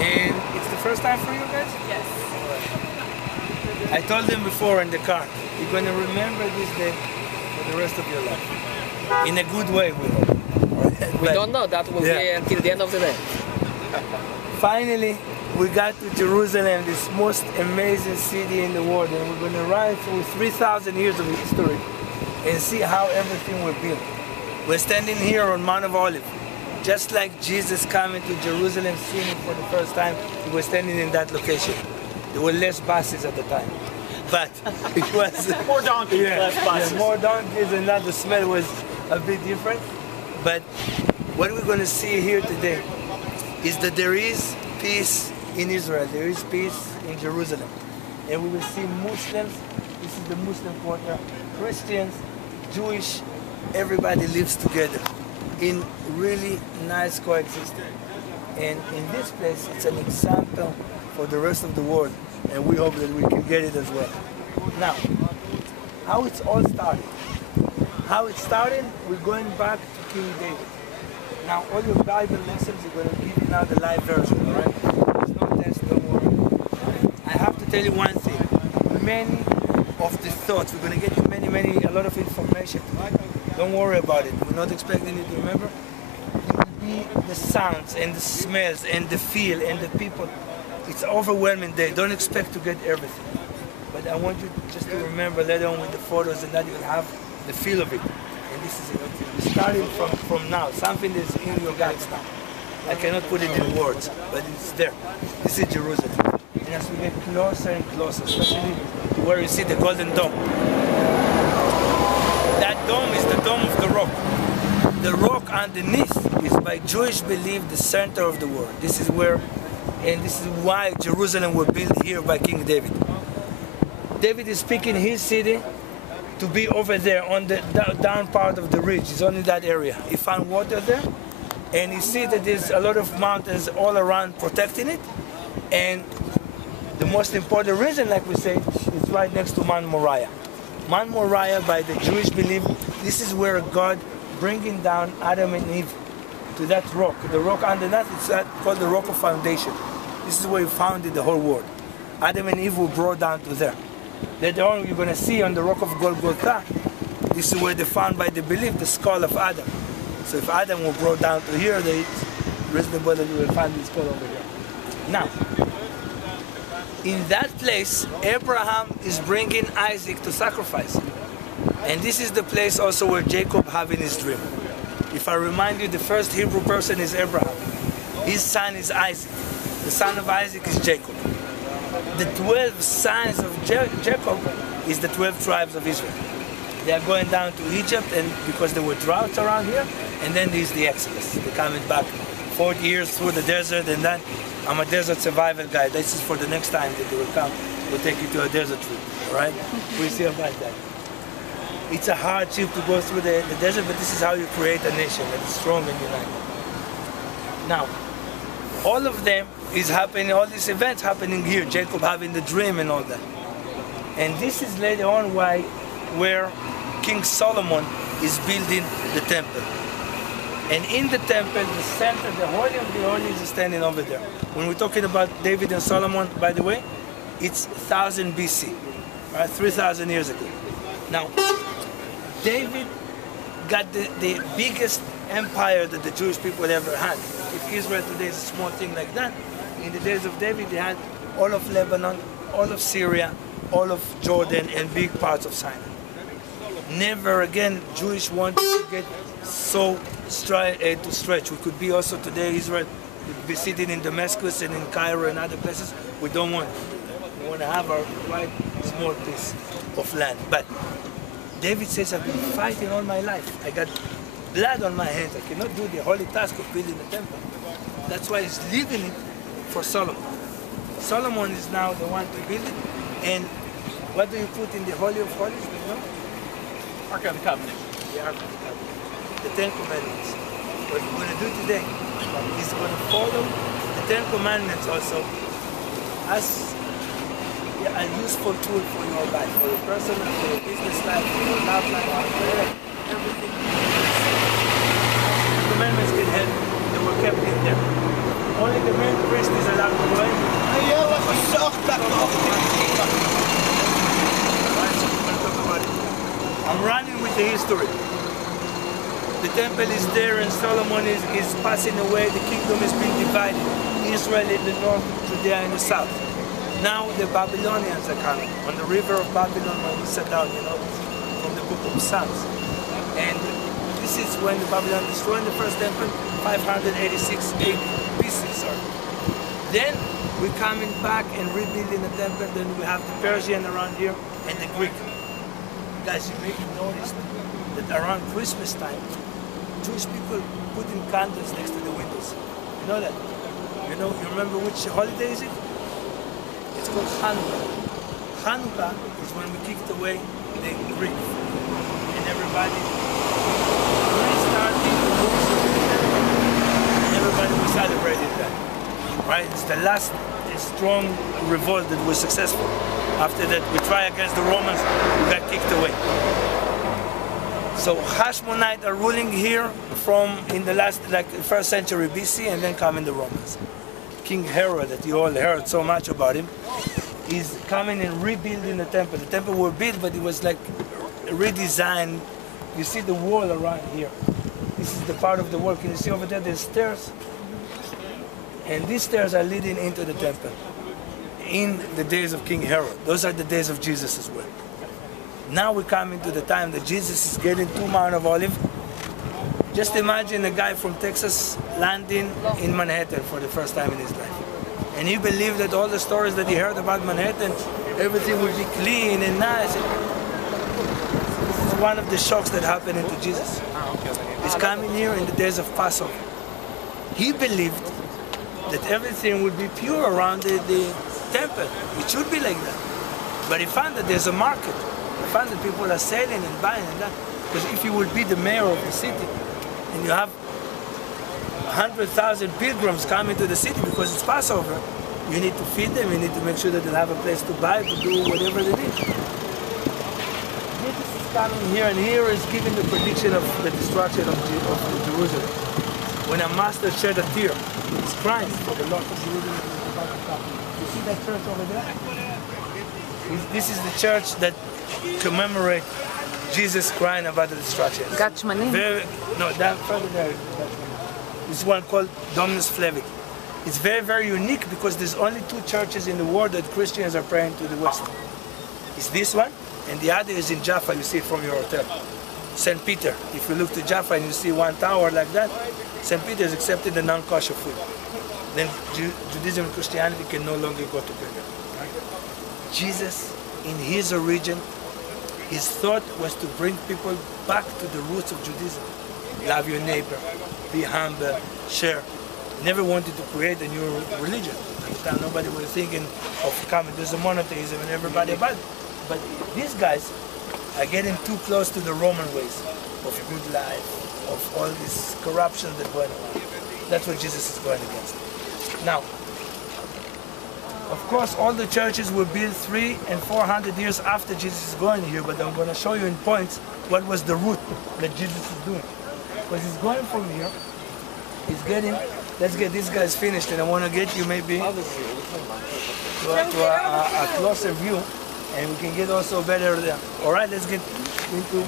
And it's the first time for you guys? Yes. I told them before in the car, you're going to remember this day for the rest of your life. In a good way, we hope. We don't know. That will be until the end of the day. Finally, we got to Jerusalem, this most amazing city in the world, and we're going to ride through 3,000 years of history and see how everything was built. We're standing here on Mount of Olives. Just like Jesus coming to Jerusalem, seeing it for the first time, we were standing in that location. There were less buses at the time, but it was... More donkeys, less buses. Yeah, more donkeys, and that the smell was a bit different. But what we're going to see here today is that there is peace in Israel, there is peace in Jerusalem. And we will see Muslims, this is the Muslim quarter, Christians, Jewish, everybody lives together in really nice coexistence. And in this place, it's an example for the rest of the world, and we hope that we can get it as well. Now, how it's all started. How it started, we're going back to King David. Now, all your Bible lessons are going to give you now the live version, all right? There's no test, don't worry. I have to tell you one thing. Many of the thoughts, we're going to get you a lot of information. Don't worry about it. We're not expecting you to remember. It will be the sounds and the smells and the feel and the people. It's an overwhelming day. Don't expect to get everything. But I want you just to remember later on with the photos, and that you'll have the feel of it. And this is it. Starting from now, something that's in your guts now. I cannot put it in words, but it's there. This is Jerusalem. And as we get closer and closer, especially where you see the Golden Dome, that dome is the dome of the rock. The rock underneath is, by Jewish belief, the center of the world. This is where, and this is why Jerusalem was built here by King David. David is picking his city to be over there on the down part of the ridge. It's only that area. He found water there, and you see that there's a lot of mountains all around protecting it. And the most important reason, like we say, is right next to Mount Moriah. Mount Moriah, by the Jewish belief, this is where God bringing down Adam and Eve to that rock. The rock underneath, it's called the rock of foundation. This is where He founded the whole world. Adam and Eve were brought down to there. Later on, you're going to see on the rock of Golgotha, this is where they found, by the belief, the skull of Adam. So if Adam were brought down to here, it's reasonable that you will find the skull over here. Now, in that place, Abraham is bringing Isaac to sacrifice. And this is the place also where Jacob having his dream. If I remind you, the first Hebrew person is Abraham. His son is Isaac. The son of Isaac is Jacob. The 12 sons of Jacob is the 12 tribes of Israel. They are going down to Egypt, and because there were droughts around here, and then there's the Exodus. They're coming back 40 years through the desert, and then I'm a desert survival guide. This is for the next time that they will come. We'll take you to a desert trip, all right? We'll see about that. It's a hardship to go through the desert, but this is how you create a nation that is strong and united. Now, all of them is happening, all these events happening here, Jacob having the dream and all that. And this is later on where King Solomon is building the temple. And in the temple, the center, the Holy of the Holies is standing over there. When we're talking about David and Solomon, by the way, it's 1000 BC, right? 3,000 years ago. Now, David got the biggest empire that the Jewish people ever had. If Israel today is a small thing like that, in the days of David, they had all of Lebanon, all of Syria, all of Jordan, and big parts of Sinai. Never again Jewish wanted to get so to stretch. We could be also today, Israel could be sitting in Damascus and in Cairo and other places. We don't want it. We want to have our quite small piece of land. But David says, I've been fighting all my life. I got blood on my hands. I cannot do the holy task of building the temple. That's why he's leaving it for Solomon. Solomon is now the one to build it. And what do you put in the Holy of Holies? Do you know? Ark of the Covenant. The Ark of the Covenant. The Ten Commandments. What we're going to do today is going to follow the Ten Commandments also as a useful tool for your life, for your personal, for your business life, for your love life, for everything. The commandments can help. They were kept in there. All only the main priest is allowed to go in. I'm running with the history. The temple is there and Solomon is passing away. The kingdom has been divided. Israel in the north, Judea in the south. Now the Babylonians are coming. On the river of Babylon when we sat down, you know, from the book of Psalms. And this is when the Babylonians destroyed the first temple, 586 BC, sorry. Then we're coming back and rebuilding the temple. Then we have the Persian around here and the Greek. Guys, you maybe noticed that around Christmas time, Jewish people putting candles next to the windows. You know that? You remember which holiday is it? It's called Hanukkah. Hanukkah is when we kicked away the Greek. And everybody restarted the worship and everybody was celebrating that. Right? It's the last strong revolt that was successful. After that, we try against the Romans, we got kicked away. So Hashmonite are ruling here from in the last, like, 1st century BC, and then come in the Romans. King Herod, that you all heard so much about him, is coming and rebuilding the temple. The temple was built, but it was like redesigned. You see the wall around here. This is the part of the wall. Can you see over there? There's stairs. And these stairs are leading into the temple. In the days of King Herod. Those are the days of Jesus as well. Now we come into the time that Jesus is getting to Mount of Olives. Just imagine a guy from Texas landing in Manhattan for the first time in his life. And he believed that all the stories that he heard about Manhattan, everything would be clean and nice. This is one of the shocks that happened into Jesus. He's coming here in the days of Passover. He believed that everything would be pure around the temple. It should be like that. But he found that there's a market. He found that people are selling and buying and that. Because if you would be the mayor of the city and you have 100,000 pilgrims coming to the city because it's Passover, you need to feed them, you need to make sure that they have a place to buy, to do whatever they need. Jesus is coming here, and here is giving the prediction of the destruction of Jerusalem. When a master shed a tear, he's crying for the loss of Jerusalem is about to come. You see that church over there? This is the church that commemorates Jesus crying about the destruction. No, that further there is Gatchmanin. This one called Dominus Flevit. It's very, very unique because there's only 2 churches in the world that Christians are praying to the West. It's this one, and the other is in Jaffa. You see it from your hotel. St. Peter. If you look to Jaffa and you see one tower like that, St. Peter has accepted the non-kosher food. Then Judaism and Christianity can no longer go together. Right? Jesus, in his origin, his thought was to bring people back to the roots of Judaism. Love your neighbor, be humble, share. He never wanted to create a new religion. At the time, nobody was thinking of coming. There's a monotheism and everybody about it. But these guys are getting too close to the Roman ways of good life, of all this corruption that went on. That's what Jesus is going against. Now, of course, all the churches were built 300 and 400 years after Jesus is going here, but I'm going to show you in points what was the route that Jesus is doing. Because he's going from here, he's getting, let's get these guys finished, and I want to get you maybe to a closer view, and we can get also better there. All right, let's get into